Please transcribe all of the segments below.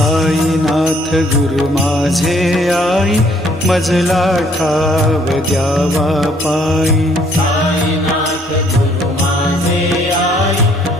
साईनाथ गुरु माझे आई, मजला ठाव द्यावा पायी. साईनाथ गुरु माझे आई,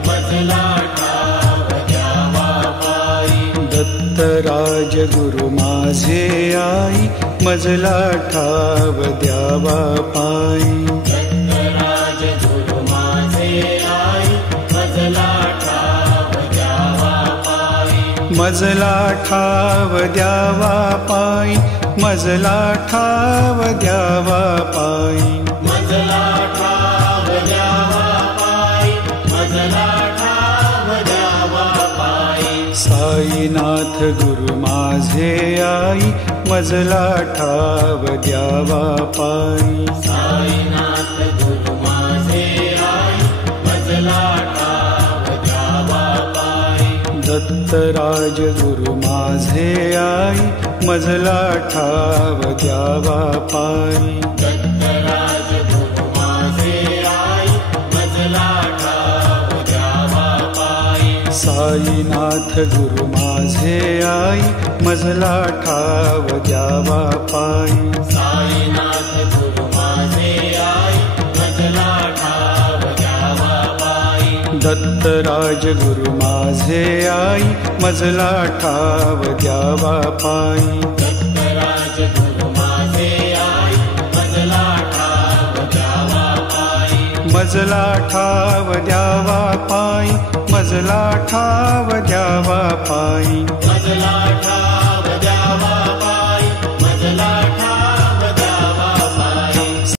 मजला ठाव द्यावा पायी. दत्तराज गुरु माझे आई, मजला ठाव द्यावा पायी. दत्तराज गुरु माझे आई, मजला ठाव द्यावा पायी. मजला ठाव द्यावा पायी, मजला ठाव द्यावा पायी. मजला ठाव द्यावा पायी, मजला ठाव द्यावा पायी. साईनाथ गुरु माझे आई, मजला ठाव द्यावा पायी. साईनाथ गुरु माझे आई, मजला ठाव द्यावा पायी. दत्तराज गुरु माझे आई, मजला ठाव द्यावा पायी. दत्तराज गुरु माझे आई, मजला ठाव द्यावा पायी. साईनाथ गुरु माझे आई, मजला ठाव द्यावा पायी. साईनाथ गुरु माझे आई, मजला ठाव द्यावा पायी. दत्तराज गुरु माझे आई, मजला ठाव द्यावा पायी. दत्तराज गुरु माझे आई, मजला ठाव द्यावा पायी. मजला ठाव द्यावा पायी, मजला ठाव द्यावा पायी. मजला